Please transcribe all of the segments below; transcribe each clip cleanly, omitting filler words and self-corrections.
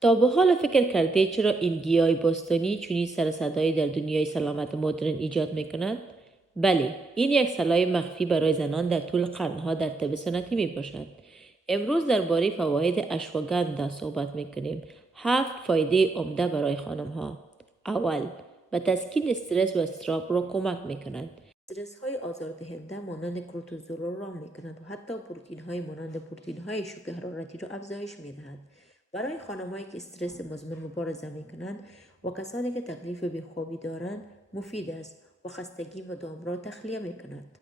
تا به حال فکر کرده چرا این گیاه باستانی چنین سر صدایی در دنیای سلامت مدرن ایجاد می کند؟ بله، این یک سلاح مخفی برای زنان در طول قرنها در طب سنتی می باشد. امروز درباره فواید اشواگندا صحبت می کنیم. 7 فایده عمده برای خانم ها. اول، به تسکین استرس و اضطراب را کمک می کند. استرس های آزاردهنده مانند کورتیزول را رام می کند و حتی پروتئین های مانند پروتئین های شوک حرارتی را افزایش می دهد. برای خانمایی که استرس مزمن مبارزه می کنند و کسانی که تکلیف بیخوابی دارند مفید است و خستگی مدام را تخلیه می کند.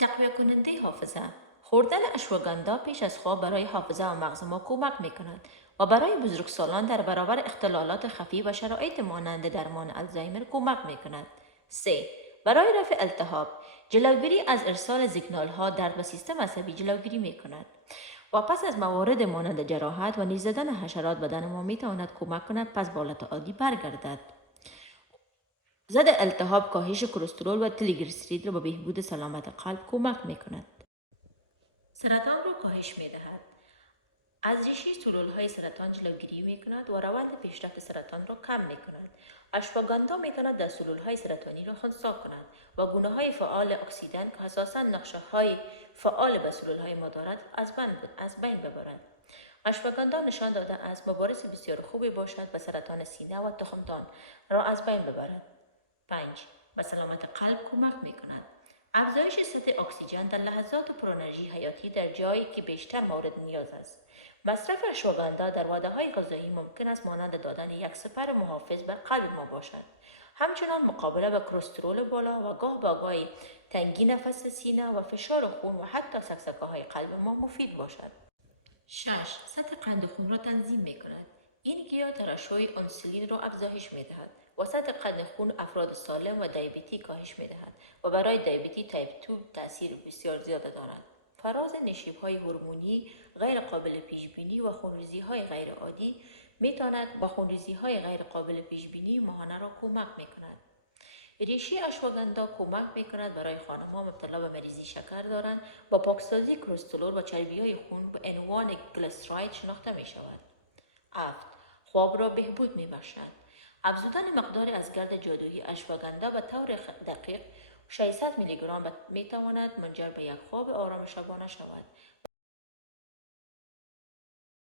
تقویت کننده حافظه. خوردن اشواگندا پیش از خواب برای حافظه و مغز ما کمک می کند و برای بزرگسالان در برابر اختلالات خفی و شرایط مانند درمان الزایمر کمک می کند. 3. برای رفع التهاب، جلوگیری از ارسال سیگنال ها درد و سیستم عصبی جلوگیری می کند و پس از موارد مانند جراحت و نیز زدن حشرات بدن ما می تواند کمک کند پس به حالت عادی برگردد. ضد التهاب، کاهش کلسترول و تریگلیسیرید را به بهبود سلامت قلب کمک می کند. سرطان را کاهش می دهد. از ریشه سلولهای سرطان جلوگیری می کند و روند پیشرفت سرطان را کم می کند. اشواگندا می تواند در سلولهای سرطانی را خنثی کند و گونه های فعال اکسیدن که اساساً نقشه های فعال به سلولهای ما دارد از بین ببرد. اشواگندا نشان داده است مبارز بسیار خوبی باشد و سرطان سینه و تخمدان را از بین ببرد. 5. به سلامت قلب کمک می کند. افزایش سطح اکسیژن در لحظات پرانرژی حیاتی در جایی که بیشتر مورد نیاز است. مصرف اشواگندا در وعده‌های غذایی ممکن است مانند دادن یک سپر محافظ به قلب ما باشد. همچنان مقابله با کلسترول بالا و گاه به گاهی تنگی نفس سینه و فشار خون و حتی سکسکه‌های قلب ما مفید باشد. 6. سطح قند خون را تنظیم می کند. این گیاه ترشح انسولین را افزایش می دهد و سطح قند خون افراد سالم و دیابتی کاهش می دهد و برای دیابتی تایپ 2 تاثیر بسیار زیاد دارد. فراز نشیب‌های هورمونی غیر قابل پیش بینی و خونریزی‌های غیر عادی می تواند با خونریزی‌های غیر قابل پیش بینی ماهانه را کمک می کند. ریشه اشواگندا کمک می کند برای خانم‌ها مبتلا به مریضی شکر دارند با پاکسازی کلسترول و چربی‌های خون به عنوان گلیسراید شناخته می شود. 7. خواب را بهبود می بخشد. افزودن مقدار از گرد جادویی اشواگندا به طور دقیق 600 میلی گرم می تواند منجر به یک خواب آرام شبانه شود